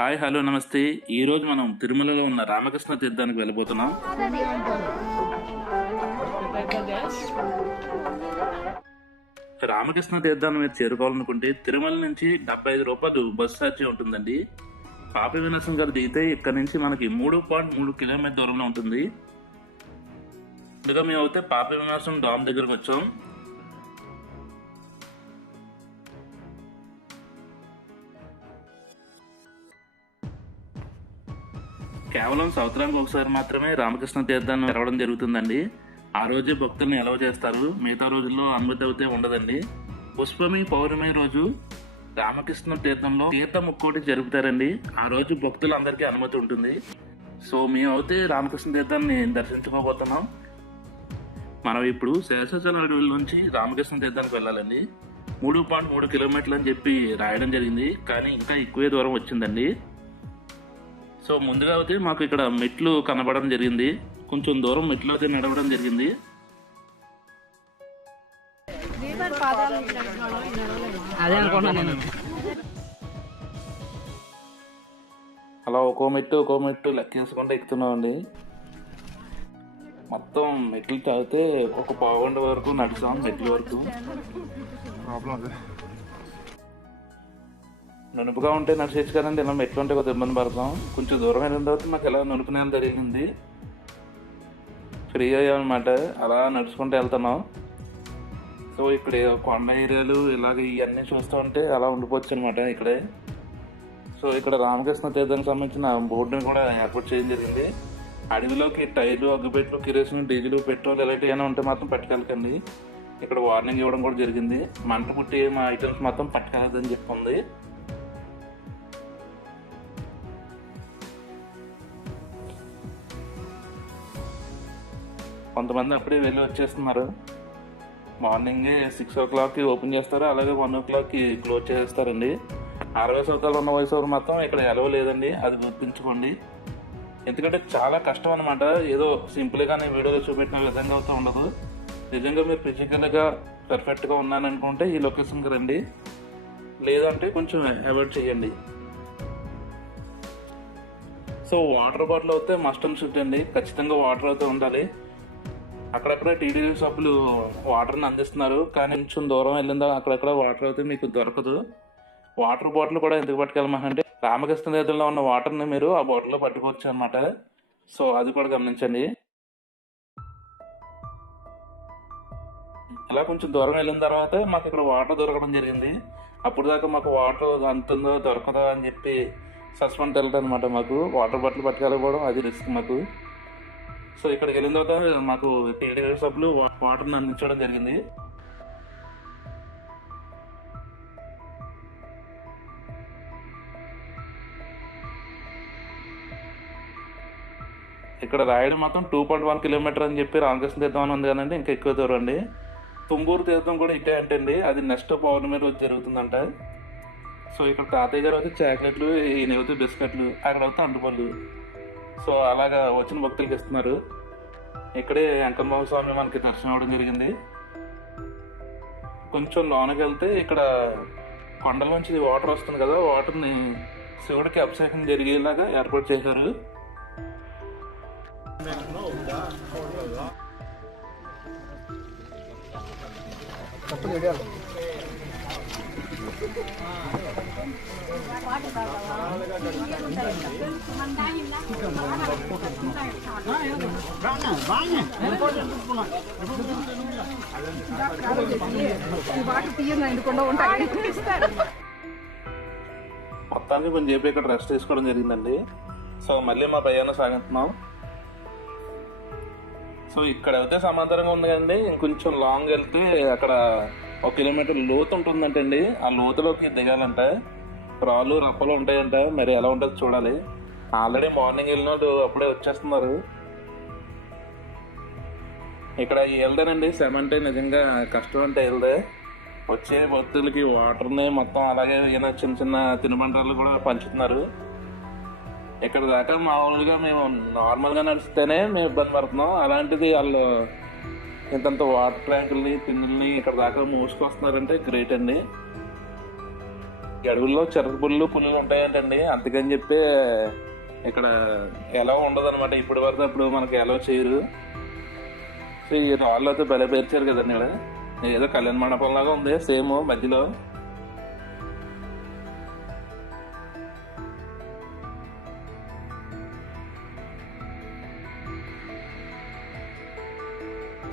Hi hello నమస్తే. ఈరోజు మనం తిరుమలలో ఉన్న రామకృష్ణ తీర్థానికి వెళ్ళబోతున్నాం. రామకృష్ణ తీర్థాన్ని మీరు చేరుకోవాలనుకుంటే తిరుమల నుంచి డెబ్బై ఐదు రూపాయలు బస్ ఛార్జీ ఉంటుందండి. పాపి వినాశం గారు దిగితే ఇక్కడ నుంచి మనకి మూడు పాయింట్ మూడు కిలోమీటర్ దూరంలో ఉంటుంది. ఇంకా మేము అయితే పాపి వినాశం డామ్ దగ్గరకు వచ్చాం. కేవలం సంవత్సరానికి ఒకసారి మాత్రమే రామకృష్ణ తీర్థాన్ని తెరవడం జరుగుతుందండి. ఆ రోజే భక్తుల్ని ఎలవ చేస్తారు. మిగతా రోజుల్లో అనుమతి అయితే ఉండదండి. పుష్పమి పౌర్ణమి రోజు రామకృష్ణ తీర్థంలో తీర్థం ముక్కోటి జరుపుతారండి. ఆ రోజు భక్తులందరికీ అనుమతి ఉంటుంది. సో మేము అయితే రామకృష్ణ తీర్థాన్ని దర్శించుకోబోతున్నాం. మనం ఇప్పుడు శేషాచల అడవుల నుంచి రామకృష్ణ తీర్థానికి వెళ్ళాలండి. మూడు పాయింట్ మూడు కిలోమీటర్లు అని చెప్పి రాయడం జరిగింది. కానీ ఇంకా ఎక్కువే దూరం వచ్చిందండి. సో ముందుగా అయితే మాకు ఇక్కడ మెట్లు కనబడడం జరిగింది. కొంచెం దూరం మెట్లు అయితే నడవడం జరిగింది. అదే అలా ఒక్కో మెట్టు ఒక్కో మెట్టు లెక్కేసుకుంటూ ఎక్కుతున్నామండి. మొత్తం మెట్లు తాగితే ఒక పావుగంట వరకు నడిచాం మెట్ల వరకు. నునుపుగా ఉంటే నడిచేచ్చు కదండి. ఇలా మెట్లు ఉంటే కొద్దిగా ఇబ్బంది పడతాం. కొంచెం దూరం వెళ్ళిన తర్వాత మాకు ఎలా నునుపునే జరిగింది? ఫ్రీ అయ్యామన్నమాట అలా నడుచుకుంటూ వెళ్తున్నాం. సో ఇక్కడ కొండ ఏరియాలు ఇలాగ ఇవన్నీ చూస్తూ ఉంటే అలా ఉండిపోవచ్చు అనమాట ఇక్కడే. సో ఇక్కడ రామకృష్ణ తీర్థానికి సంబంధించిన బోర్డుని కూడా ఏర్పాటు చేయడం జరిగింది. అడవిలోకి టైర్లు అగ్గిపెట్లు కిరోసిన్ డీజిల్ పెట్రోల్ ఇలాంటివి ఏమైనా ఉంటే మాత్రం పట్టుకెళ్ళకండి. ఇక్కడ వార్నింగ్ ఇవ్వడం కూడా జరిగింది. మంట పుట్టి మా ఐటమ్స్ మొత్తం పట్టుకెళ్ళదని చెప్పింది కొంతమంది అప్పుడే వెళ్ళి వచ్చేస్తున్నారు. మార్నింగే సిక్స్ ఓ క్లాక్కి ఓపెన్ చేస్తారు అలాగే వన్ ఓ క్లాక్కి క్లోజ్ చేస్తారండి. అరవై సంవత్సరాలు ఉన్న వయసు వారు మాత్రం ఇక్కడ ఎలవ లేదండి అది గుర్తుంచుకోండి. ఎందుకంటే చాలా కష్టం అనమాట ఏదో సింపుల్గా నేను వీడియోలో చూపెట్టిన విధంగా అయితే ఉండదు. నిజంగా మీరు ఫిజికల్గా పర్ఫెక్ట్గా ఉన్నాననుకుంటే ఈ లొకేషన్కి రండి. లేదంటే కొంచెం అవాయిడ్ చేయండి. సో వాటర్ బాటిల్ అయితే మస్ట్ అండ్ షుడ్ అండి. ఖచ్చితంగా వాటర్ అయితే ఉండాలి. అక్కడక్కడ టీడీఎల్ షాపులు వాటర్ని అందిస్తున్నారు. కానీ కొంచెం దూరం వెళ్ళిందా అక్కడక్కడ వాటర్ అయితే మీకు దొరకదు. వాటర్ బాటిల్ కూడా ఎందుకు పట్టుకెళ్ళమంటే రామకృష్ణ తీర్థంలో ఉన్న వాటర్ని మీరు ఆ బాటిల్లో పట్టుకోవచ్చు అనమాట సో అది కూడా గమనించండి. ఇలా కొంచెం దూరం వెళ్ళిన తర్వాత మాకు ఇక్కడ వాటర్ దొరకడం జరిగింది. అప్పుడు దాకా మాకు వాటర్ అంతుందో దొరకదో అని చెప్పి సస్పెండ్ వెళ్ళటం అనమాట మాకు. వాటర్ బాటిల్ పట్టుకెళ్ళకపోవడం అది రిస్క్ మాకు. సో ఇక్కడికి వెళ్ళిన తర్వాత మాకు టీడీ సభ్యులు వాటర్ని అందించడం జరిగింది. ఇక్కడ రాయడం మాత్రం టూ పాయింట్ వన్ కిలోమీటర్ అని చెప్పి రామకృష్ణ తీర్థం అని ఉంది కదండి ఇంకా ఎక్కువ దూరం అండి. తుంగూరు తీర్థం కూడా ఇటే అంటండి అది నెక్స్ట్ పౌర్ణమి రోజు జరుగుతుందంట. సో ఇక్కడ తాతయ్య గారు అయితే చాక్లెట్లు ఈయన బిస్కెట్లు అక్కడ అయితే అంటుపళ్ళు. సో అలాగా వచ్చిన భక్తులకి ఇస్తున్నారు ఇక్కడే వెంకటబాబు స్వామి మనకి దర్శనం అవ్వడం జరిగింది. కొంచెం లోనకి వెళ్తే ఇక్కడ కొండల నుంచి వాటర్ వస్తుంది కదా వాటర్ని శివుడికి అభిషేకం జరిగేలాగా ఏర్పాటు చేశారు. వాటి మొత్తానికి కొంచెం చెప్పి ఇక్కడ రెస్ట్ తీసుకోవడం జరిగిందండి. సో మళ్ళీ మా ప్రయాణం సాగుతున్నాం. సో ఇక్కడ అయితే సమాంతరంగా ఉంది కదండి. ఇంకొంచెం లాంగ్ వెళ్తే అక్కడ ఒక కిలోమీటర్ లోతు ఉంటుందంటండి. ఆ లోతులోకి దిగాలంట రాళ్ళు రప్పలు ఉంటాయంట. మరి ఎలా ఉంటుందో చూడాలి. ఆల్రెడీ మార్నింగ్ వెళ్ళిన వాళ్ళు అప్పుడే వచ్చేస్తున్నారు. ఇక్కడ వెళ్దానండి శ్రమ అంటే నిజంగా కష్టం అంటే వెళ్దే వచ్చే భక్తులకి వాటర్ని మొత్తం అలాగే ఏదైనా చిన్న చిన్న తినుబండాలు కూడా పంచుతున్నారు. ఇక్కడ దాకా మామూలుగా మేము నార్మల్గా నడిస్తేనే మేము ఇబ్బంది పడుతున్నాం. అలాంటిది వాళ్ళు ఇంతంత వాటర్ ట్యాంకుల్ని పిన్నుల్ని ఇక్కడ దాకా మోసుకొస్తున్నారంటే గ్రేట్ అండి. గడువుల్లో అడవుల్లో చెరకుబుళ్ళు పుల్లు ఉంటాయంటండి. అందుకని చెప్పి ఇక్కడ ఎలా ఉండదు అనమాట ఇప్పుడు వరకు అప్పుడు మనకి ఎలా చేయరు. సో ఈ రాళ్ళు అయితే బలే పేర్చారు కదండి ఇక్కడ. ఏదో కళ్యాణ మండపం లాగా ఉంది సేమ్ మధ్యలో.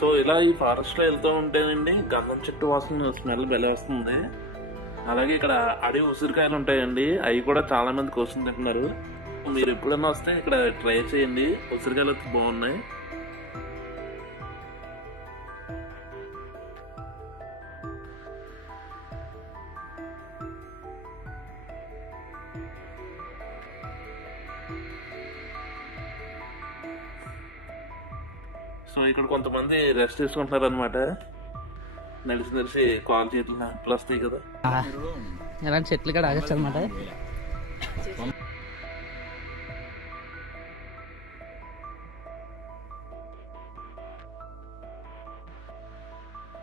సో ఇలా ఈ ఫారెస్ట్లో వెళ్తూ ఉంటేనండి గంధం చెట్టు వాసన స్మెల్ బెల వస్తుంది. అలాగే ఇక్కడ అడవి ఉసిరికాయలు ఉంటాయండి. అవి కూడా చాలా మంది కోసం తింటున్నారు. మీరు ఎప్పుడైనా వస్తే ఇక్కడ ట్రై చేయండి. ఉసిరికాయలు అయితే బాగున్నాయి. సో ఇక్కడ కొంతమంది రెస్ట్ తీసుకుంటున్నారు అనమాట నడిచి నడిచి కాల్ చేతులు నొప్పులు వస్తాయి కదా. ఇలాంటి చెట్లు కూడా ఆగచ్చు అనమాట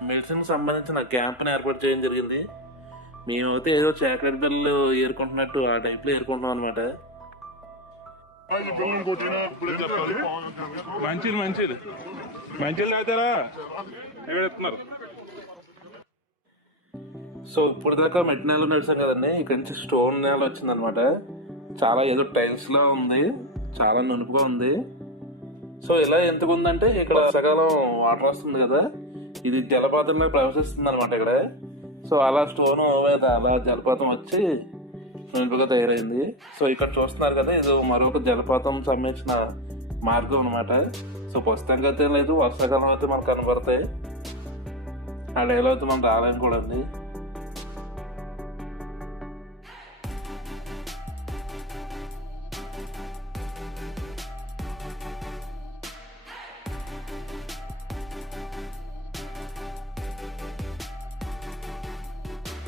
మెడిసిన్ సంబంధించిన క్యాంప్ని ఏర్పాటు చేయడం జరిగింది. మేమైతే ఏదో చాక్లెట్ బిల్లు ఏరుకుంటున్నట్టు ఆ టైప్లో ఏరుకుంటాం అనమాట మంచిది మంచిది. మంచిది తాగుతారా సో ఇప్పుడు దాకా మెట్టి నేల నడిచాం కదండి. ఇక్కడ నుంచి స్టోన్ నేల వచ్చింది అనమాట చాలా ఏదో టైల్స్ లా ఉంది. చాలా నునుపుగా ఉంది. సో ఇలా ఎందుకు ఉందంటే ఇక్కడ సకాలం వాటర్ వస్తుంది కదా. ఇది జలపాతంలో ప్రవేశిస్తుంది అనమాట ఇక్కడ. సో అలా స్టోన్ మీద అలా జలపాతం వచ్చి నునుపుగా తయారైంది. సో ఇక్కడ చూస్తున్నారు కదా ఇది మరొక జలపాతం సంబంధించిన మార్గం అనమాట సో ప్రస్తుతానికి అయితే లేదు వర్షాకాలం అయితే మనకు కనబడతాయి. ఆ డైలో అయితే మనం రాలేం కూడా అండి.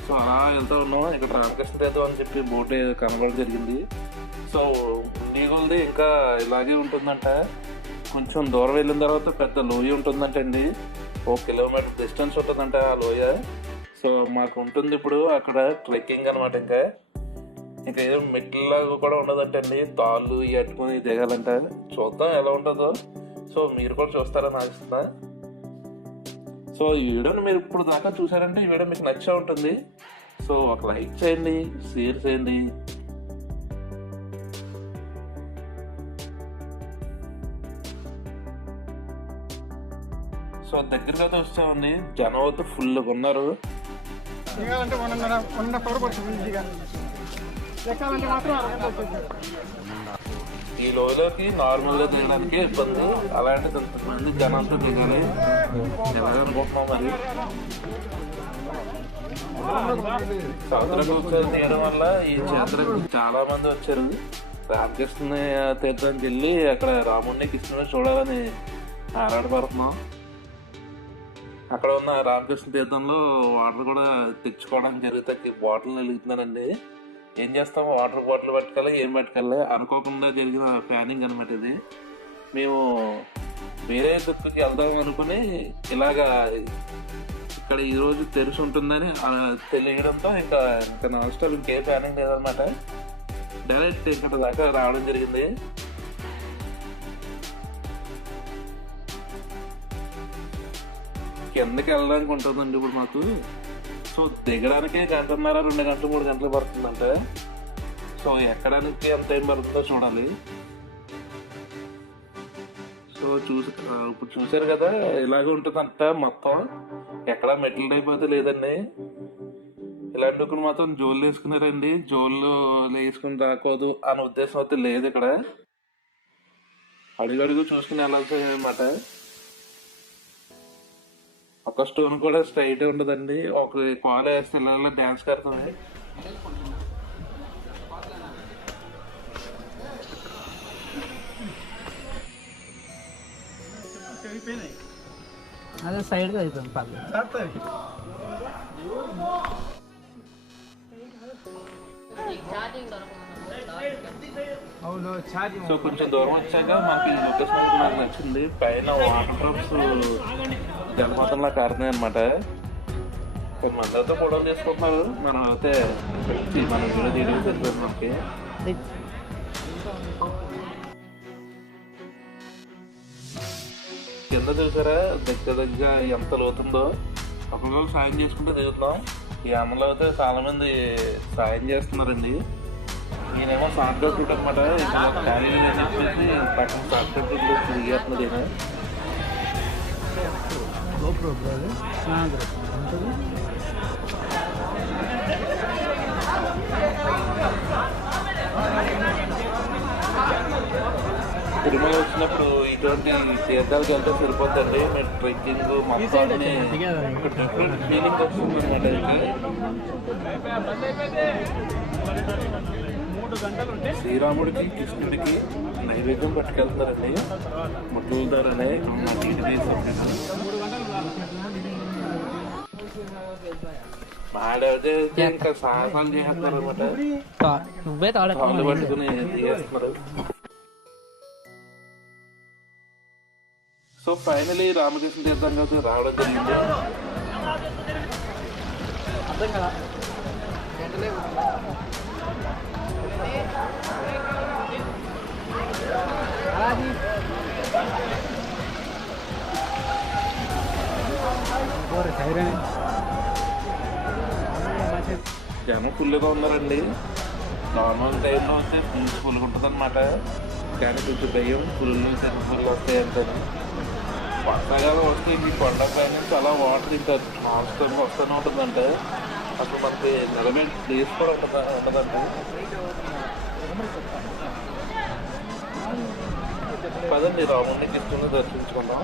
సో అలా వెళ్తూ ఉన్నాం. ఇక్కడ రామకృష్ణ తీర్థం అని చెప్పి బోట్ కనబడడం జరిగింది. సో నీగులది ఇంకా ఇలాగే ఉంటుందంట. కొంచెం దూరం వెళ్ళిన తర్వాత పెద్ద లోయ ఉంటుందంట అండి ఓ కిలోమీటర్ డిస్టెన్స్ ఉంటుందంట ఆ లోయ. సో మాకు ఉంటుంది ఇప్పుడు అక్కడ ట్రెక్కింగ్ అనమాట ఇంకా. ఇంకా ఏదో మెట్లలాగా కూడా ఉండదంటండి. తాళ్ళు ఇవి అట్టుకుని దిగాలంట. చూద్దాం ఎలా ఉంటుందో. సో మీరు కూడా చూస్తారని ఆశిస్తున్నా. సో ఈ వీడియోని మీరు ఇప్పుడు దాకా చూసారంటే ఈ వీడియో మీకు నచ్చే ఉంటుంది. సో ఒక లైక్ చేయండి షేర్ చేయండి. సో దగ్గరగా వస్తామండి జనం అయితే ఫుల్ ఉన్నారు. దిగాలంటే మనం అండ్ హాఫ్ వన్ ఈజీగా ఎక్కాలంటే మాత్రం ఈ లోయలోకి నార్మల్గా దిగడానికి ఇబ్బంది. అలాంటిది ఇంతమంది జనంతో దిగాలి అనుకుంటున్నాం మరి? సంవత్సరం తీయడం వల్ల ఈ జాతరకు చాలా మంది వచ్చారు. రామకృష్ణ తీర్థానికి వెళ్ళి అక్కడ రాముడిని కృష్ణుని చూడాలని ఆరాటపడుతున్నాం. అక్కడ ఉన్న రామకృష్ణ తీర్థంలో వాటర్ కూడా తెచ్చుకోవడానికి జరుగుతాయి. బాటిల్ వెలుగుతున్నానండి ఏం చేస్తాం వాటర్ బాటిల్ పట్టుకోవాలి ఏం పట్టుకోవాలి అనుకోకుండా జరిగిన ప్లానింగ్ అనమాట ఇది. మేము వేరే దుక్కుకి వెళ్దాం అనుకుని ఇలాగా ఇక్కడ ఈరోజు తెరిచి ఉంటుందని తెలియడంతో ఇంకా ఇంకా నాన్ ఇంకే ప్లానింగ్ లేదనమాట డైరెక్ట్ ఇక్కడ దాకా రావడం జరిగింది. కిందకి వెళ్ళడానికి ఉంటుందండి ఇప్పుడు మాకు. సో దిగడానికి గంటన్నర రెండు గంటలు మూడు గంటలు పడుతుందంట. సో ఎక్కడానికి ఎంత టైం పడుతుందో చూడాలి. సో చూసి ఇప్పుడు చూసారు కదా ఇలాగే ఉంటుందంట మొత్తం. ఎక్కడ మెటల్ టైప్ అయితే లేదండి. ఇలాంటి దుక్కులు మాత్రం జోలు వేసుకున్నారండి. జోళ్ళు వేసుకుని రాకూడదు అనే ఉద్దేశం అయితే లేదు ఇక్కడ. అడుగడుగు చూసుకుని వెళ్ళాల్సి అనమాట ఒక స్టోన్ కూడా స్ట్రైట్ ఉండదండి. ఒక కాల్ వేస్తే డాన్స్ కడుతుంది. అదే సైడ్గా అయిపోయింది పర్లేదు అవును ఛార్జింగ్ సో కొంచెం దూరం వచ్చాక మనకి ఈ లొకేషన్ నచ్చింది. పైన వాటర్ డ్రాప్స్ జలపాతంలా కారుతున్నాయి అనమాట కొంతమంది అయితే ఫోటోలు తీసుకుంటున్నారు. మనం అయితే మన వీడియో తీయడం మనకి. కింద చూసారా? దగ్గర దగ్గర ఎంత లోతుందో. ఒకరికొకరు సాయం చేసుకుంటూ దిగుతున్నాం ఈ అమ్మలో అయితే చాలా మంది సాయం చేస్తున్నారండి. నేనేమో షార్ట్ అనమాట ఖాళీ చెప్పేసి పక్కన షార్ట్ అవుట్ తిరిగేస్తున్నది ఉంటుంది తిరుమల వచ్చినప్పుడు ఇటువంటి తీర్థాలకు వెళ్తే సరిపోతుంది మీరు ట్రెక్కింగ్ మొత్తం అన్ని డిఫరెంట్ ఫీలింగ్ వస్తుంది అనమాట శ్రీరాముడికి కృష్ణుడికి నైవేద్యం పట్టుకెళ్తున్నారండి. ముట్టుతారని అటు ఇటు తీసి మాడైతే ఇంకా సాహసాలు చేస్తున్నారు అనమాట తా- నువ్వే తాడ కాళ్ళు పట్టుకుని తీస్తున్నారు సో ఫైనలీ రామకృష్ణ తీర్థం కాదు రావడం జరిగింది అర్థం కదా జనం ఫుల్గా ఉన్నారండి. నార్మల్ టైంలో వస్తే ఫుల్ ఫుల్గా ఉంటుంది అనమాట కానీ కొంచెం దయ్యం ఫుల్ ఫుల్ వస్తాయి అంటే వర్షాకాలం వస్తే ఈ కొండ పైన నుంచి అలా వాటర్ ఇంకా కాన్స్టెంట్ వస్తూనే ఉంటుందంటే. అసలు మనకి నిలబడి ప్లేస్ కూడా ఉంటుంది ఉండదండి పదండి రాముడిని కృష్ణుని దర్శించుకుందాం.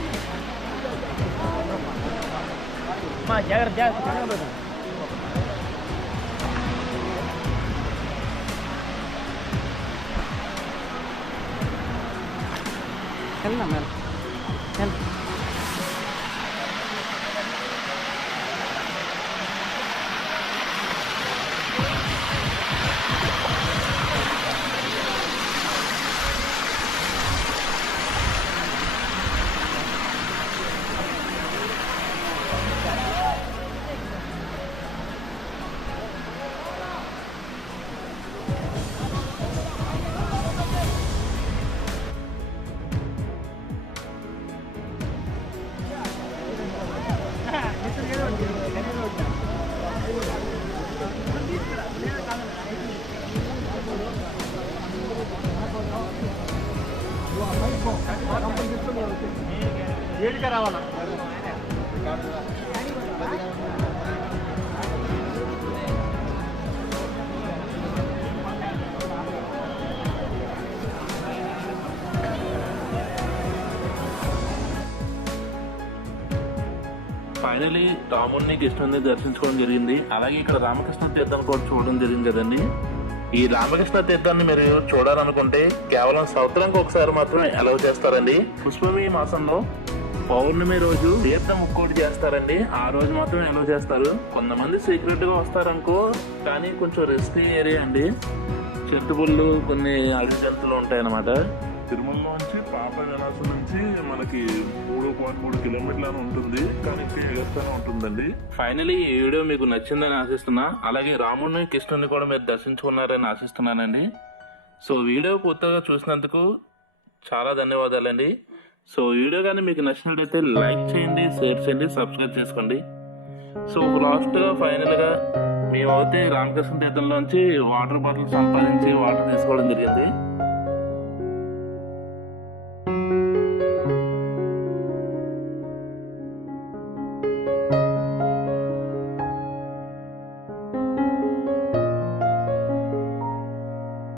జాగ్రత్త జాగ్రత్త జాగ్రత్త వెళ్దాం వెళ్దాం వెళ్దాం ఏడిగా రావాలా? ఫైనలీ రాముడిని కృష్ణుని దర్శించుకోవడం జరిగింది. అలాగే ఇక్కడ రామకృష్ణ తీర్థం కూడా చూడడం జరిగింది కదండి. ఈ రామకృష్ణ తీర్థాన్ని మీరు చూడాలనుకుంటే కేవలం సంవత్సరానికి ఒకసారి మాత్రమే అలౌ చేస్తారండి. పుష్పమి మాసంలో పౌర్ణమి రోజు తీర్థం ఒక్కోటి చేస్తారండి. ఆ రోజు మాత్రం ఎలా చేస్తారు. కొంతమంది సీక్రెట్గా వస్తారనుకో కానీ కొంచెం రిస్కీ ఏరియా అండి. చెట్టు పుల్లు కొన్ని అడవి జంతువులు ఉంటాయి అన్నమాట తిరుమల నుంచి పాప విలాసం నుంచి మనకి మూడు పాయింట్ మూడు కిలోమీటర్లు ఉంటుంది. కానీ ఉంటుందండి. ఫైనలీ ఈ వీడియో మీకు నచ్చిందని ఆశిస్తున్నా. అలాగే రాముడిని కృష్ణుని కూడా మీరు దర్శించుకున్నారని ఆశిస్తున్నానండి. సో వీడియో పూర్తిగా చూసినందుకు చాలా ధన్యవాదాలండి. సో వీడియో కానీ మీకు నచ్చినట్లయితే లైక్ చేయండి షేర్ చేయండి సబ్స్క్రైబ్ చేసుకోండి. సో లాస్ట్గా ఫైనల్గా మేమైతే రామకృష్ణ తీర్థంలోంచి వాటర్ బాటిల్ సంపాదించి వాటర్ తీసుకోవడం జరిగింది.